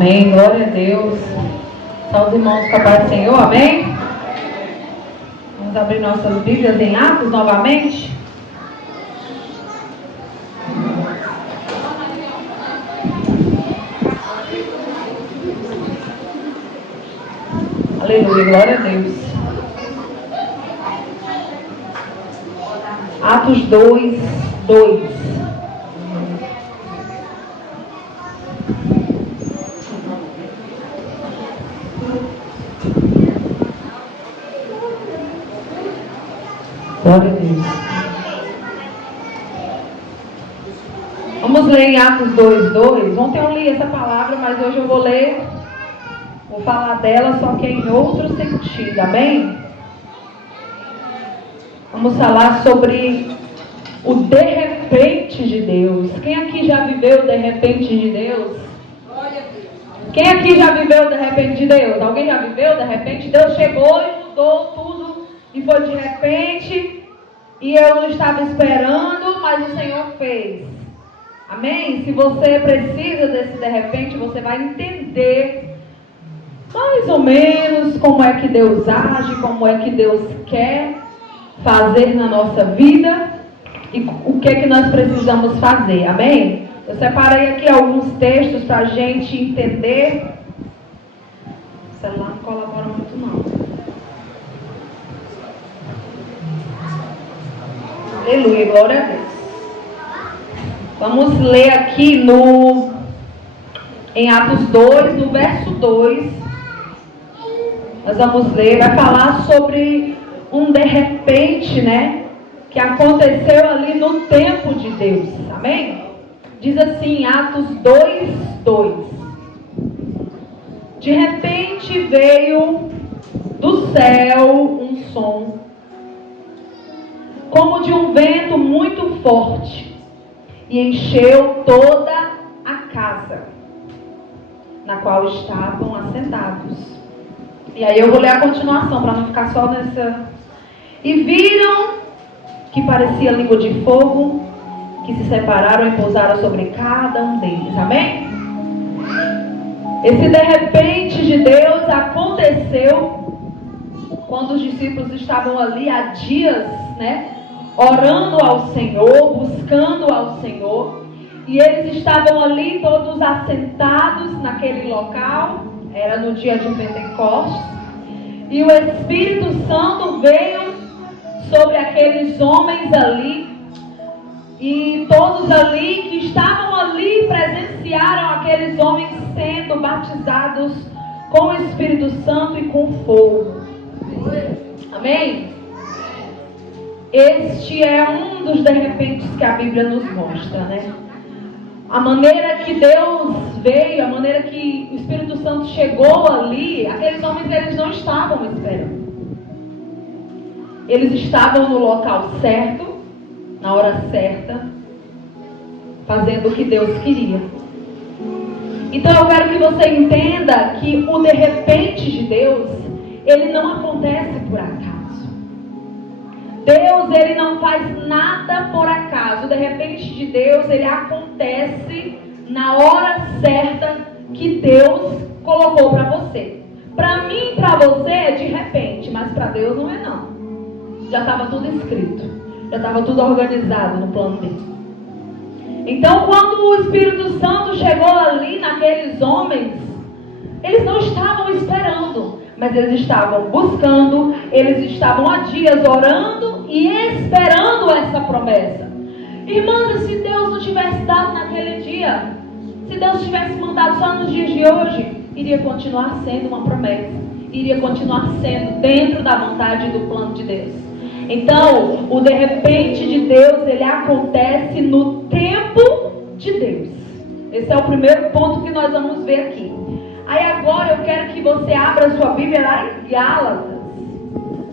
Amém, glória a Deus. Só os irmãos com a paz do Senhor, amém? Vamos abrir nossas Bíblias em Atos novamente. Aleluia, glória a Deus. Atos 2:2. Glória a Deus. Vamos ler em Atos 2:2. Ontem eu li essa palavra, mas hoje eu vou falar dela, só que em outro sentido, amém? Vamos falar sobre o de repente de Deus. Quem aqui já viveu o de repente de Deus? Quem aqui já viveu o de repente de Deus? Alguém já viveu de repente? Deus chegou e mudou tudo, e foi de repente. E eu não estava esperando, mas o Senhor fez. Amém? Se você precisa desse de repente, você vai entender mais ou menos como é que Deus age, como é que Deus quer fazer na nossa vida e o que é que nós precisamos fazer. Amém? Eu separei aqui alguns textos para a gente entender. O celular não colabora muito não. Aleluia, glória a Deus. Vamos ler aqui em Atos 2, no verso 2. Nós vamos ler, vai falar sobre um de repente, né? Que aconteceu ali no tempo de Deus. Amém? Diz assim, Atos 2:2. De repente veio do céu um som, como de um vento muito forte, e encheu toda a casa na qual estavam assentados. E aí eu vou ler a continuação para não ficar só nessa. E viram que parecia língua de fogo, que se separaram e pousaram sobre cada um deles. Amém? Esse de repente de Deus aconteceu quando os discípulos estavam ali há dias, né? Orando ao Senhor, buscando ao Senhor, e eles estavam ali todos assentados naquele local, era no dia de Pentecostes, e o Espírito Santo veio sobre aqueles homens ali, e todos ali que estavam ali presenciaram aqueles homens sendo batizados com o Espírito Santo e com fogo. Amém? Este é um dos de repente que a Bíblia nos mostra, né? A maneira que Deus veio, a maneira que o Espírito Santo chegou ali, aqueles homens eles não estavam esperando. Eles estavam no local certo, na hora certa, fazendo o que Deus queria. Então eu quero que você entenda que o de repente de Deus, ele não acontece por acaso. Deus, ele não faz nada por acaso. O de repente de Deus, ele acontece na hora certa que Deus colocou para você. Para mim, para você é de repente, mas para Deus não é não. Já estava tudo escrito, já estava tudo organizado no plano dele. Então, quando o Espírito Santo chegou ali naqueles homens, eles não estavam esperando, mas eles estavam buscando, eles estavam há dias orando e esperando essa promessa. Irmãos, se Deus não tivesse dado naquele dia, se Deus tivesse mandado só nos dias de hoje, iria continuar sendo uma promessa, iria continuar sendo dentro da vontade e do plano de Deus. Então, o de repente de Deus, ele acontece no tempo de Deus. Esse é o primeiro ponto que nós vamos ver aqui. Aí agora eu quero que você abra sua Bíblia lá em Gálatas.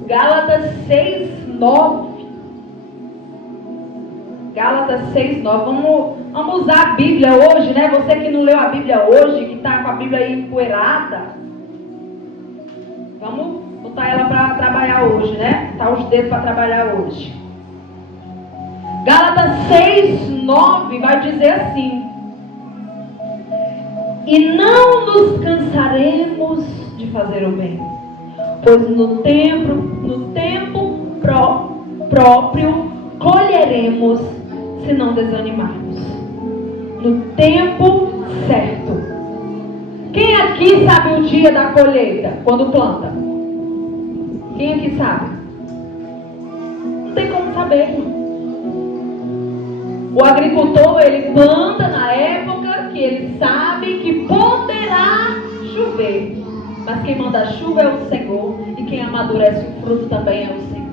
Gálatas 6:9. Gálatas 6:9. Vamos usar a Bíblia hoje, né? Você que não leu a Bíblia hoje, que está com a Bíblia aí empoeirada. Vamos botar ela para trabalhar hoje, né? Tá os dedos para trabalhar hoje. Gálatas 6:9 vai dizer assim: E não nos cansaremos de fazer o bem, pois no tempo próprio colheremos, se não desanimarmos. No tempo certo. Quem aqui sabe o dia da colheita, quando planta? Quem aqui sabe? Não tem como saber, irmão. O agricultor, ele planta na época que ele sabe que poderá chover. Mas quem manda a chuva é o Senhor. E quem amadurece o fruto também é o Senhor.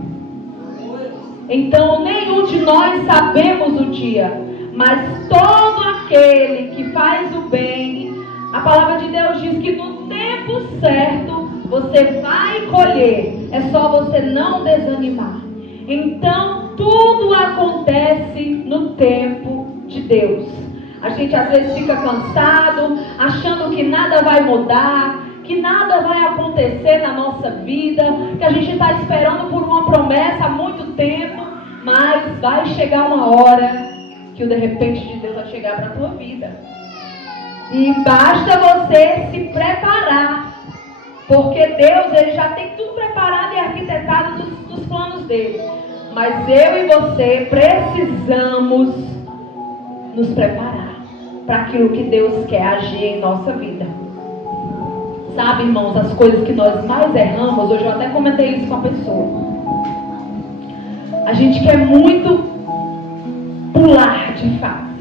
Então nenhum de nós sabemos o dia. Mas todo aquele que faz o bem, a palavra de Deus diz que no tempo certo você vai colher. É só você não desanimar. Então tudo acontece no tempo de Deus. A gente às vezes fica cansado, achando que nada vai mudar, que nada vai acontecer na nossa vida, que a gente está esperando por uma promessa há muito tempo, mas vai chegar uma hora que o de repente de Deus vai chegar para a tua vida. E basta você se preparar, porque Deus, ele já tem tudo preparado e arquitetado nos planos dele. Mas eu e você precisamos nos preparar para aquilo que Deus quer agir em nossa vida. Sabe, irmãos, as coisas que nós mais erramos, hoje eu até comentei isso com a pessoa. A gente quer muito pular de fase.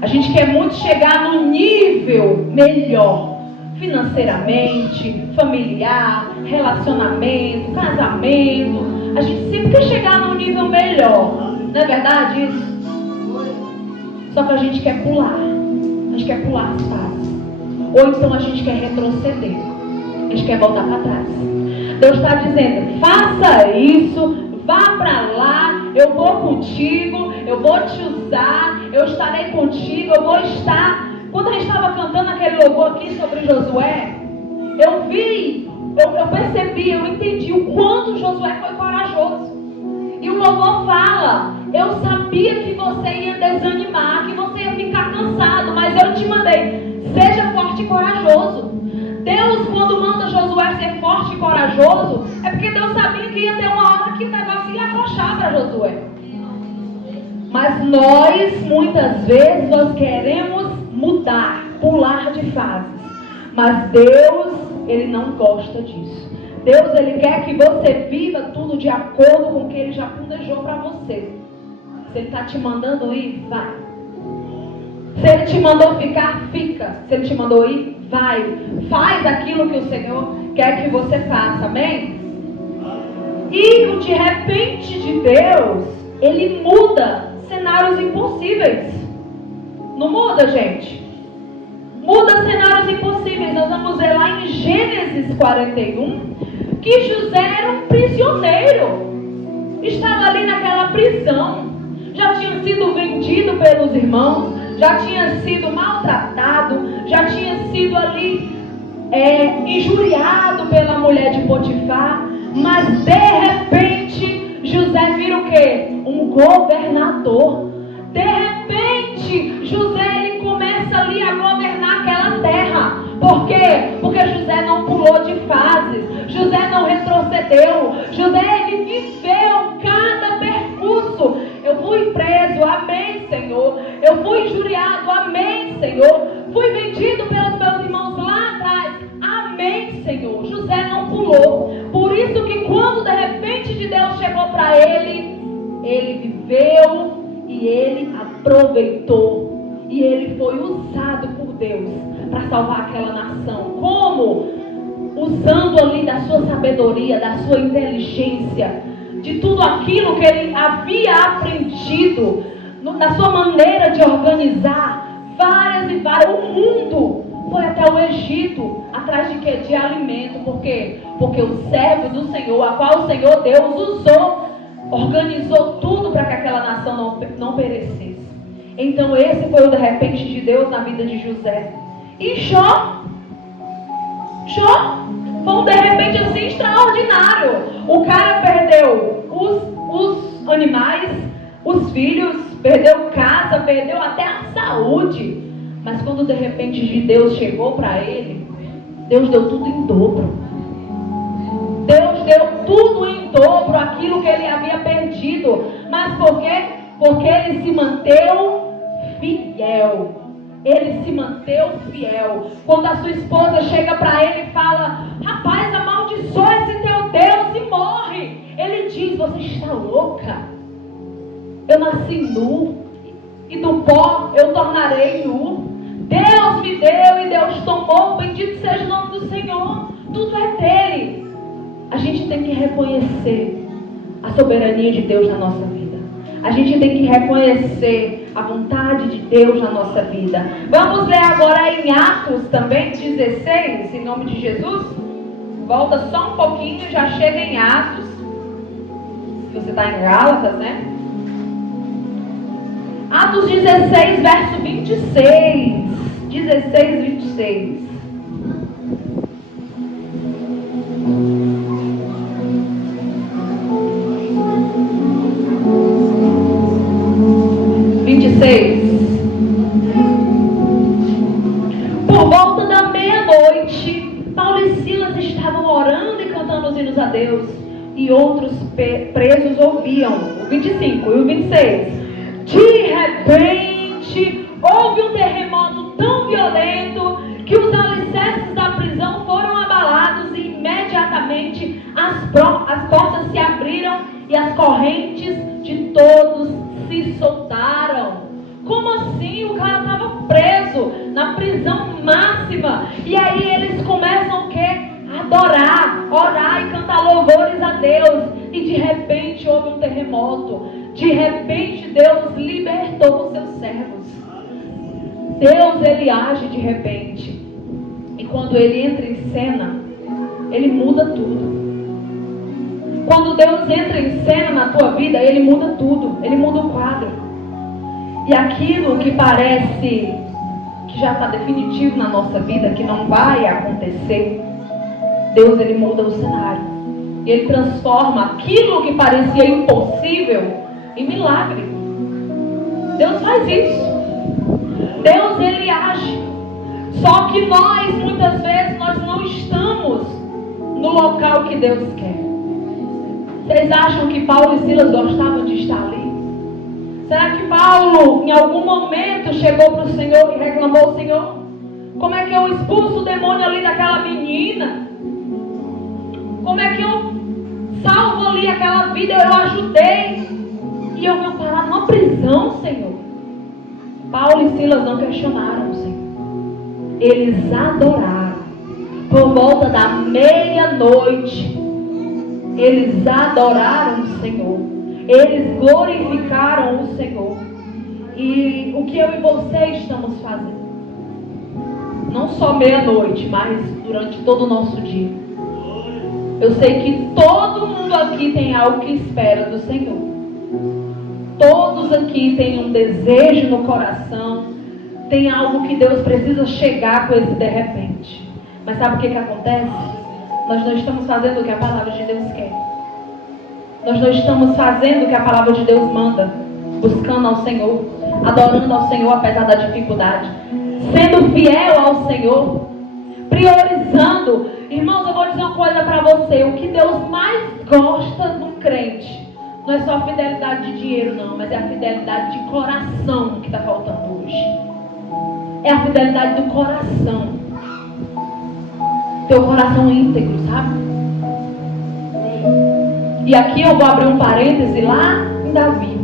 A gente quer muito chegar num nível melhor, financeiramente, familiar, relacionamento, casamento. A gente sempre quer chegar num nível melhor. Não é verdade isso? Só que a gente quer pular. A gente quer pular as fases. Ou então a gente quer retroceder. A gente quer voltar para trás. Deus está dizendo, faça isso, vá para lá, eu vou contigo, eu vou te usar, eu estarei contigo, eu vou estar. Quando a gente estava cantando aquele louvor aqui sobre Josué, eu vi, eu percebi, eu entendi o quanto Josué foi corajoso. E o louvor fala, eu sabia que você ia desanimar, que você ia ficar cansado, mas eu te mandei, seja forte e corajoso. Deus, quando manda Josué ser forte e corajoso, é porque Deus sabia que ia ter uma hora que o negócio ia afrouxar para Josué. Mas nós, muitas vezes, nós queremos mudar, pular de fases. Mas Deus, ele não gosta disso. Deus, ele quer que você viva tudo de acordo com o que ele já planejou para você. Se ele está te mandando ir, vai. Se ele te mandou ficar, fica. Se ele te mandou ir, vai. Faz aquilo que o Senhor quer que você faça, amém? E o de repente de Deus, ele muda cenários impossíveis. Não muda, gente? Muda cenários impossíveis. Nós vamos ver lá em Gênesis 41 que José era um prisioneiro. Estava ali naquela prisão. Já tinha sido vendido pelos irmãos, já tinha sido maltratado, já tinha sido ali injuriado pela mulher de Potifar. Mas de repente José vira o quê? Um governador. De repente José, ele começa ali a governar aquela terra. Por quê? Porque José não pulou de fases, José não retrocedeu, José, ele viveu cada percurso. Eu fui preso, amém, Senhor. Eu fui injuriado, amém, Senhor. Fui vendido pelos meus irmãos lá atrás, amém, Senhor. José não pulou. Por isso que quando de repente de Deus chegou para ele, ele viveu e ele aproveitou. E ele foi usado por Deus para salvar aquela nação. Como? Usando ali da sua sabedoria, da sua inteligência, de tudo aquilo que ele havia aprendido, da sua maneira de organizar várias e várias. O mundo foi até o Egito, atrás de quê? De alimento. Por quê? Porque o servo do Senhor, a qual o Senhor Deus usou, organizou tudo para que aquela nação não perecesse. Então esse foi o de repente de Deus na vida de José. E Jó foi um de repente assim extraordinário. O cara perdeu os animais, os filhos, perdeu casa, perdeu até a saúde. Mas quando de repente de Deus chegou para ele, Deus deu tudo em dobro. Deus deu tudo em dobro, aquilo que ele havia perdido. Mas por quê? Porque ele se manteve fiel. Ele se manteve fiel. Quando a sua esposa chega para ele e fala: rapaz, amaldiçoa esse teu Deus e morre. Ele diz: você está louca? Eu nasci nu e do pó eu tornarei nu. Deus me deu e Deus tomou. Bendito seja o nome do Senhor. Tudo é dele. A gente tem que reconhecer a soberania de Deus na nossa vida. A gente tem que reconhecer a vontade de Deus na nossa vida. Vamos ler agora em Atos também 16, em nome de Jesus. Volta só um pouquinho, já chega em Atos. Se você está em Gálatas, né? Atos 16, verso 26. 16, 26. Por volta da meia-noite, Paulo e Silas estavam orando e cantando os hinos a Deus, e outros presos ouviam. O 25 e o 26. De repente, houve um terremoto tão violento que os alicerces da prisão foram abalados e imediatamente as portas se abriram e as correntes de todos se soltaram. Como assim? O cara estava preso na prisão máxima. E aí eles começam o quê? Adorar, orar e cantar louvores a Deus. E de repente houve um terremoto. De repente Deus libertou os seus servos. Deus, ele age de repente. E quando ele entra em cena, ele muda tudo. Quando Deus entra em cena na tua vida, ele muda tudo. Ele muda o quadro. E aquilo que parece que já está definitivo na nossa vida, que não vai acontecer, Deus, ele muda o cenário. E ele transforma aquilo que parecia impossível em milagre. Deus faz isso. Deus, ele age. Só que nós, muitas vezes, nós não estamos no local que Deus quer. Vocês acham que Paulo e Silas gostavam de estar ali? Será que Paulo, em algum momento, chegou para o Senhor e reclamou: Senhor, como é que eu expulso o demônio ali daquela menina? Como é que eu salvo ali aquela vida? Eu ajudei. E eu vim parar numa prisão, Senhor. Paulo e Silas não questionaram o Senhor. Eles adoraram. Por volta da meia-noite, eles adoraram o Senhor. Eles glorificaram o Senhor. E o que eu e você estamos fazendo? Não só meia-noite, mas durante todo o nosso dia. Eu sei que todo mundo aqui tem algo que espera do Senhor. Todos aqui têm um desejo no coração. Tem algo que Deus precisa chegar com esse de repente. Mas sabe o que acontece? Nós não estamos fazendo o que a palavra de Deus quer. Nós não estamos fazendo o que a palavra de Deus manda. Buscando ao Senhor. Adorando ao Senhor apesar da dificuldade. Sendo fiel ao Senhor. Priorizando. Irmãos, eu vou dizer uma coisa para você. O que Deus mais gosta do crente não é só a fidelidade de dinheiro, não. Mas é a fidelidade de coração que está faltando hoje. É a fidelidade do coração. Teu coração íntegro, sabe? E aqui eu vou abrir um parêntese lá em Davi.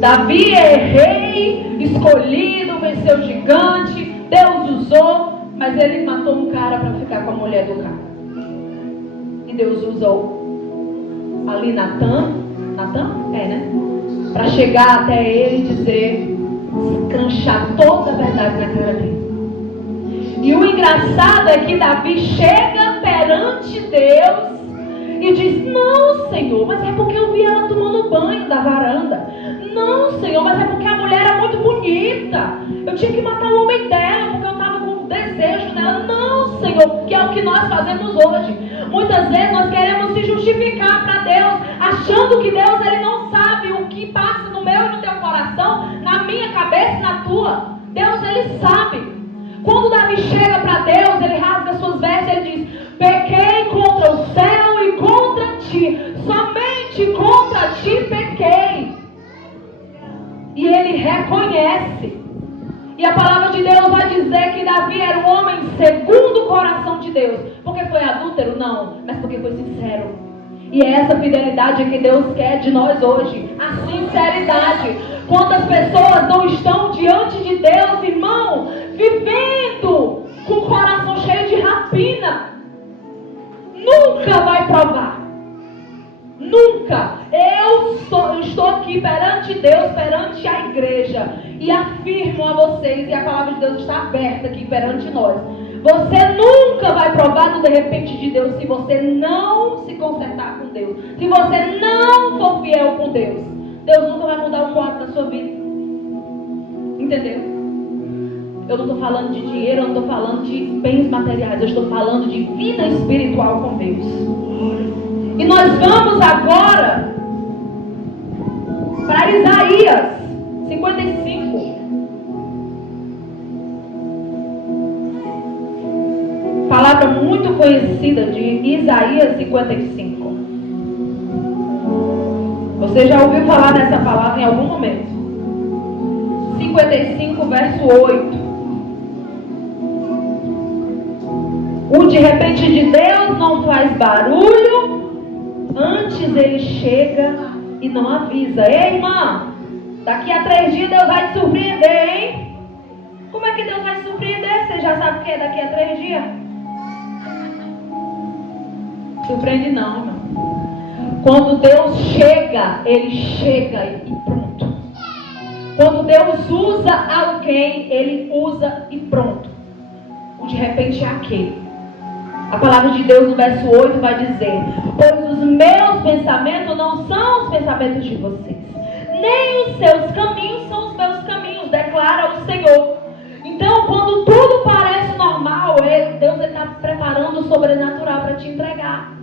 Davi é rei, escolhido, venceu o gigante, Deus usou, mas ele matou um cara para ficar com a mulher do cara. E Deus usou ali Natan, para chegar até ele e dizer, escranchar toda a verdade na cara dele. E o engraçado é que Davi chega perante Deus e diz, não, Senhor, mas é porque eu vi ela tomando banho da varanda. Não, Senhor, mas é porque a mulher era muito bonita. Eu tinha que matar o homem dela, porque eu estava com desejo nela. Não, Senhor, que é o que nós fazemos hoje. Muitas vezes nós queremos se justificar para Deus, achando que Deus, ele não sabe o que passa no meu e no teu coração, na minha cabeça e na tua. Deus, ele sabe. Quando Davi chega para Deus, ele rasga suas vestes, ele diz: pequei contra o céu e contra ti, somente contra ti pequei. E ele reconhece. E a palavra de Deus vai dizer que Davi era um homem segundo o coração de Deus. Porque foi adúltero? Não, mas porque foi sincero. E é essa fidelidade que Deus quer de nós hoje. A sinceridade. Quantas pessoas não estão diante de Deus, irmão, vivendo com o coração cheio de rapina. Nunca vai provar. Nunca. Eu estou aqui perante Deus, perante a igreja, e afirmo a vocês, e a palavra de Deus está aberta aqui perante nós. Você nunca vai provar do de repente de Deus se você não se consertar com Deus. Se você não for fiel com Deus. Deus nunca vai mudar o quadro da sua vida. Entendeu? Eu não estou falando de dinheiro, eu não estou falando de bens materiais. Eu estou falando de vida espiritual com Deus. E nós vamos agora para Isaías 55. Palavra muito conhecida de Isaías 55. Você já ouviu falar dessa palavra em algum momento? 55, verso 8. O de repente de Deus não faz barulho, antes ele chega e não avisa. Ei, irmã, daqui a 3 dias Deus vai te surpreender, hein? Como é que Deus vai te surpreender? Você já sabe o que é daqui a 3 dias? Surpreende não, irmão. Quando Deus chega, ele chega e pronto. Quando Deus usa alguém, ele usa e pronto. O de repente é aquele. A palavra de Deus no verso 8 vai dizer: pois os meus pensamentos não são os pensamentos de vocês, nem os seus caminhos são os meus caminhos, declara o Senhor. Então, quando tudo parece normal, Deus está preparando o sobrenatural para te entregar.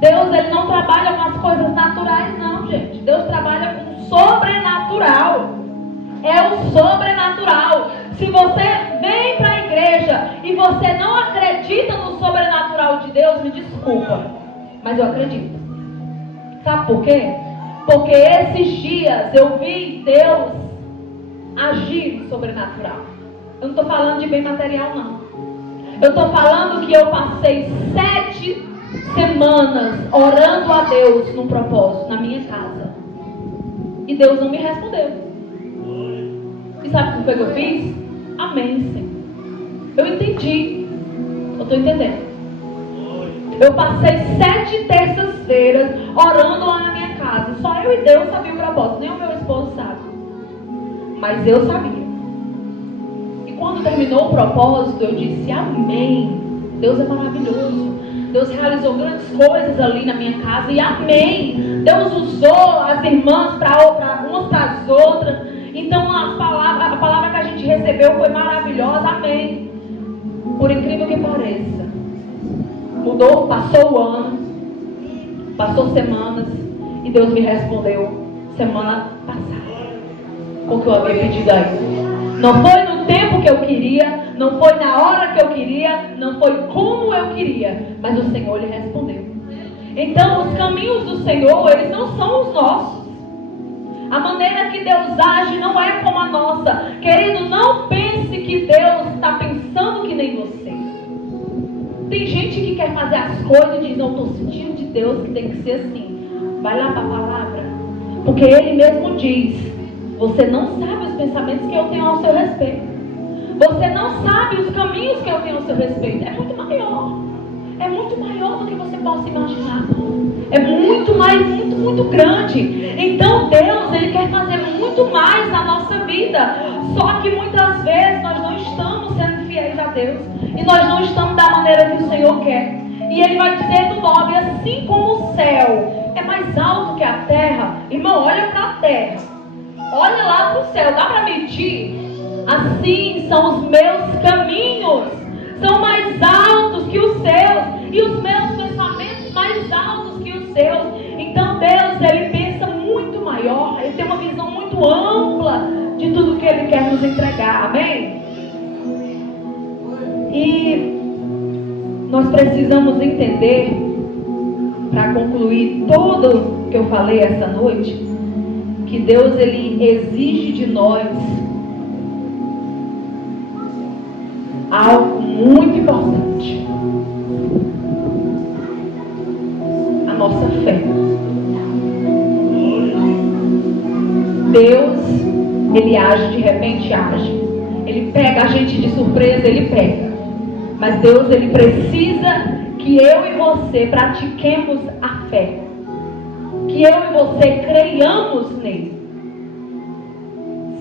Deus, ele não trabalha com as coisas naturais, não, gente. Deus trabalha com o sobrenatural. É o sobrenatural. Se você vem para a igreja e você não acredita no sobrenatural de Deus, me desculpa, mas eu acredito. Sabe por quê? Porque esses dias eu vi Deus agir no sobrenatural. Eu não estou falando de bem material, não. Eu estou falando que eu passei 7 semanas orando a Deus num propósito, na minha casa. E Deus não me respondeu. E sabe o que foi que eu fiz? Amém, Senhor. Eu entendi. Eu estou entendendo. Eu passei 7 terças-feiras orando lá na minha casa. Só eu e Deus sabia o propósito. Nem o meu esposo sabe. Mas eu sabia. E quando terminou o propósito, eu disse: amém. Deus é maravilhoso. Deus realizou grandes coisas ali na minha casa. E amém. Deus usou as irmãs umas para as outras. Então a palavra que a gente recebeu foi maravilhosa. Amém. Por incrível que pareça, mudou, passou o ano, passou semanas, e Deus me respondeu semana passada com o que eu havia pedido a Ele. Não foi no tempo que eu queria, não foi na hora que eu queria, não foi como eu queria, mas o Senhor lhe respondeu. Então os caminhos do Senhor, eles não são os nossos. A maneira que Deus age não é como a nossa. Querido, não pense que Deus está pensando que nem você. Tem gente que quer fazer as coisas e diz: não, estou sentindo de Deus que tem que ser assim. Vai lá para a palavra. Porque Ele mesmo diz: você não sabe os pensamentos que eu tenho ao seu respeito. Você não sabe os caminhos que eu tenho ao seu respeito. É muito maior. É muito maior do que você possa imaginar. É muito mais, muito grande. Então Deus, Ele quer fazer muito mais na nossa vida. Só que muitas vezes nós não estamos sendo fiéis a Deus. E nós não estamos da maneira que o Senhor quer. E Ele vai dizer no 9: assim como o céu é mais alto que a terra. Irmão, olha para a terra. Olha lá para o céu. Dá para medir? Assim são os meus caminhos. São mais altos que os seus. E os meus pensamentos mais altos que os seus. Então Deus, Ele pensa muito maior. Ele tem uma visão muito ampla de tudo que Ele quer nos entregar. Amém? nós precisamos entender, para concluir tudo que eu falei essa noite, que Deus, Ele exige de nós algo muito importante: a nossa fé. Deus, Ele age, de repente age. Ele pega a gente de surpresa, Ele pega. Mas Deus, Ele precisa que eu e você pratiquemos a fé. Que eu e você creiamos nele.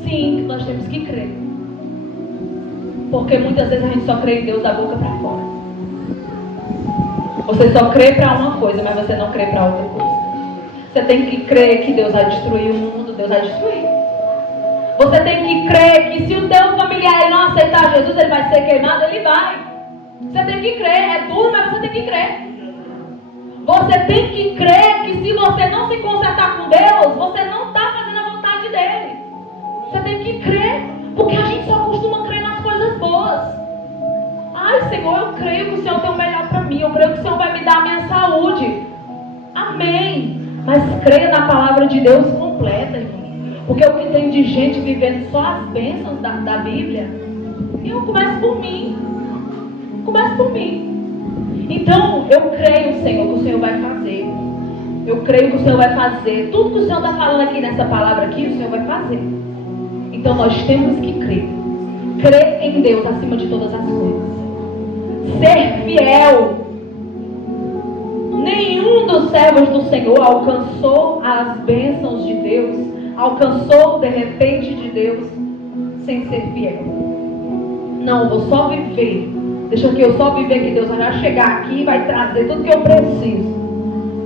Sim, nós temos que crer. Porque muitas vezes a gente só crê em Deus da boca para fora. Você só crê para uma coisa, mas você não crê para outra coisa. Você tem que crer que Deus vai destruir o mundo, Deus vai destruir. Você tem que crer que se o teu familiar não aceitar Jesus, ele vai ser queimado, ele vai. Você tem que crer, é duro, mas você tem que crer. Você tem que crer que se você não se consertar com Deus, você não está fazendo a vontade dele. Você tem que crer, porque a gente só costuma crer nas coisas boas. Ai, Senhor, eu creio que o Senhor tem o melhor para mim. Eu creio que o Senhor vai me dar a minha saúde. Amém. Mas creia na palavra de Deus completa, irmão. Porque o que tem de gente vivendo só as bênçãos da Bíblia, eu começo por mim. Começo por mim. Então, eu creio, Senhor, que o Senhor vai fazer. Eu creio que o Senhor vai fazer. Tudo que o Senhor está falando aqui nessa palavra aqui, o Senhor vai fazer. Então, nós temos que crer. Crer em Deus acima de todas as coisas. Ser fiel. Nenhum dos servos do Senhor alcançou as bênçãos de Deus, alcançou de repente de Deus, sem ser fiel. Não, vou só viver. Deixa que eu só viver, que Deus vai chegar aqui e vai trazer tudo que eu preciso.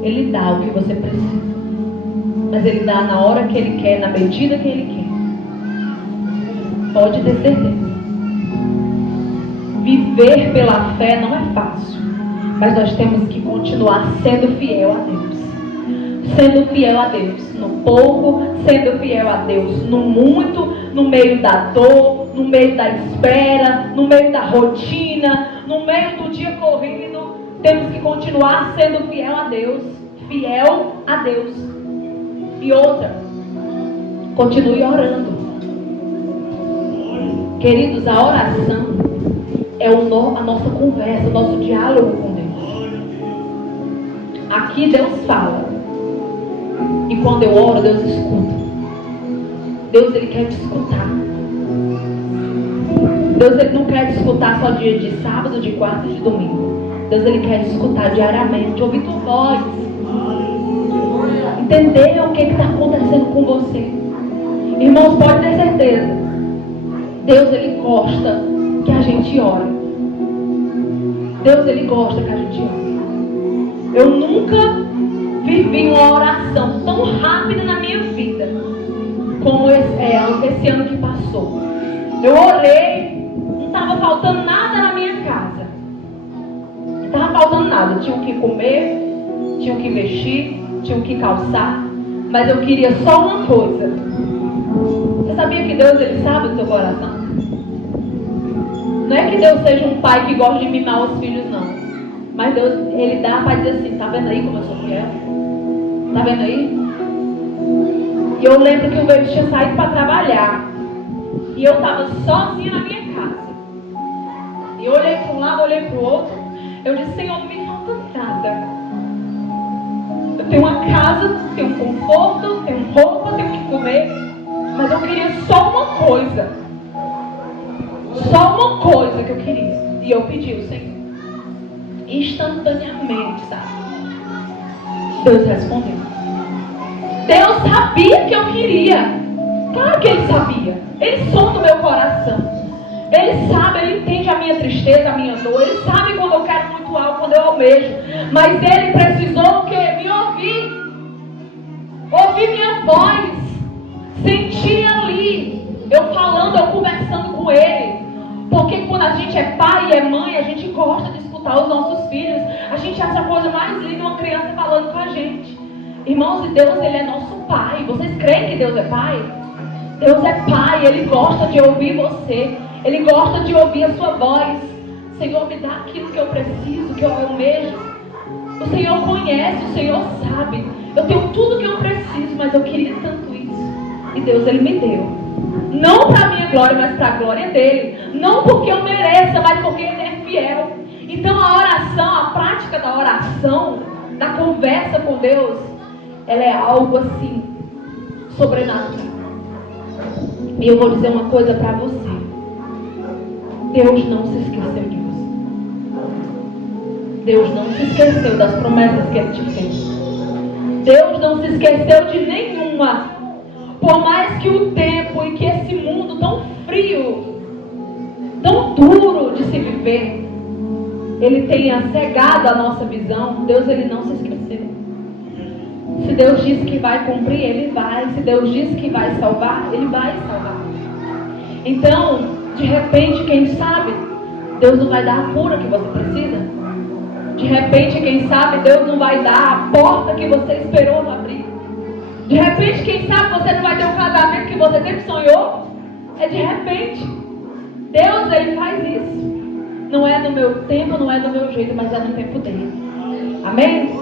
Ele dá o que você precisa. Mas Ele dá na hora que Ele quer, na medida que Ele quer. Pode ter certeza. Viver pela fé não é fácil. Mas nós temos que continuar sendo fiel a Deus. Sendo fiel a Deus no pouco, sendo fiel a Deus no muito, no meio da dor, no meio da espera, no meio da rotina, no meio do dia corrido. Temos que continuar sendo fiel a Deus. Fiel a Deus. E outra, continue orando. Queridos, a oração é a nossa conversa, o nosso diálogo com Deus. Aqui Deus fala. E quando eu oro, Deus escuta. Deus, Ele quer te escutar. Deus, Ele não quer te escutar só dia de sábado, de quarta e de domingo. Deus, Ele quer te escutar diariamente, ouvir tua voz. Entender o que está acontecendo com você. Irmãos, pode ter certeza. Deus, Ele gosta que a gente ore. Deus, Ele gosta que a gente ore. Eu nunca vivi uma oração tão rápida na minha vida como esse ano que passou. Eu orei, não estava faltando nada na minha casa. Não estava faltando nada. Tinha o que comer, tinha o que vestir, tinha o que calçar. Mas eu queria só uma coisa. Você sabia que Deus, Ele sabe do seu coração? Não é que Deus seja um pai que gosta de mimar os filhos, não. Mas Deus, Ele dá para dizer assim: tá vendo aí como eu sou fiel? Tá vendo aí? E eu lembro que o meu tinha saído para trabalhar. E eu estava sozinha na minha casa. E eu olhei para um lado, olhei para o outro. Eu disse: Senhor, não me falta nada. Eu tenho uma casa, tenho conforto, tenho roupa, tenho o que comer. Mas eu queria só uma coisa. Só uma coisa que eu queria. E eu pedi ao Senhor. Instantaneamente, sabe? Deus respondeu. Deus sabia que eu queria. Claro que Ele sabia. Ele sonda o meu coração. Ele sabe, Ele entende a minha tristeza, a minha dor. Ele sabe quando eu quero muito algo, quando eu almejo. Mas Ele precisou o quê? Me ouvir. Ouvir minha voz. Sentir ali. Eu falando, eu conversando com Ele. Porque quando a gente é pai e é mãe, a gente gosta de escutar os nossos filhos. A gente acha a coisa mais linda, uma criança falando com a gente. Irmãos, e Deus, Ele é nosso pai. Vocês creem que Deus é pai? Deus é pai, Ele gosta de ouvir você. Ele gosta de ouvir a sua voz. Senhor, me dá aquilo que eu preciso, que eu almejo. O Senhor conhece, o Senhor sabe. Eu tenho tudo que eu preciso, mas eu queria tanto isso. E Deus, Ele me deu. Não para a minha glória, mas para a glória dEle. Não porque eu mereça, mas porque Ele é fiel. Então a oração, a prática da oração, da conversa com Deus, ela é algo assim, sobrenatural. E eu vou dizer uma coisa para você. Deus não se esqueceu de você. Deus não se esqueceu das promessas que Ele te fez. Deus não se esqueceu de nenhuma. Por mais que o tempo e que esse mundo tão frio, tão duro de se viver, ele tenha cegado a nossa visão, Deus, Ele não se esqueceu. Se Deus disse que vai cumprir, Ele vai. Se Deus disse que vai salvar, Ele vai salvar. Então, de repente, quem sabe, Deus não vai dar a cura que você precisa. De repente, quem sabe, Deus não vai dar a porta que você esperou não abrir. De repente, quem sabe, você não vai ter o casamento que você sempre sonhou. É de repente. Deus, Ele faz isso. Não é no meu tempo, não é do meu jeito, mas é no tempo dele. Amém?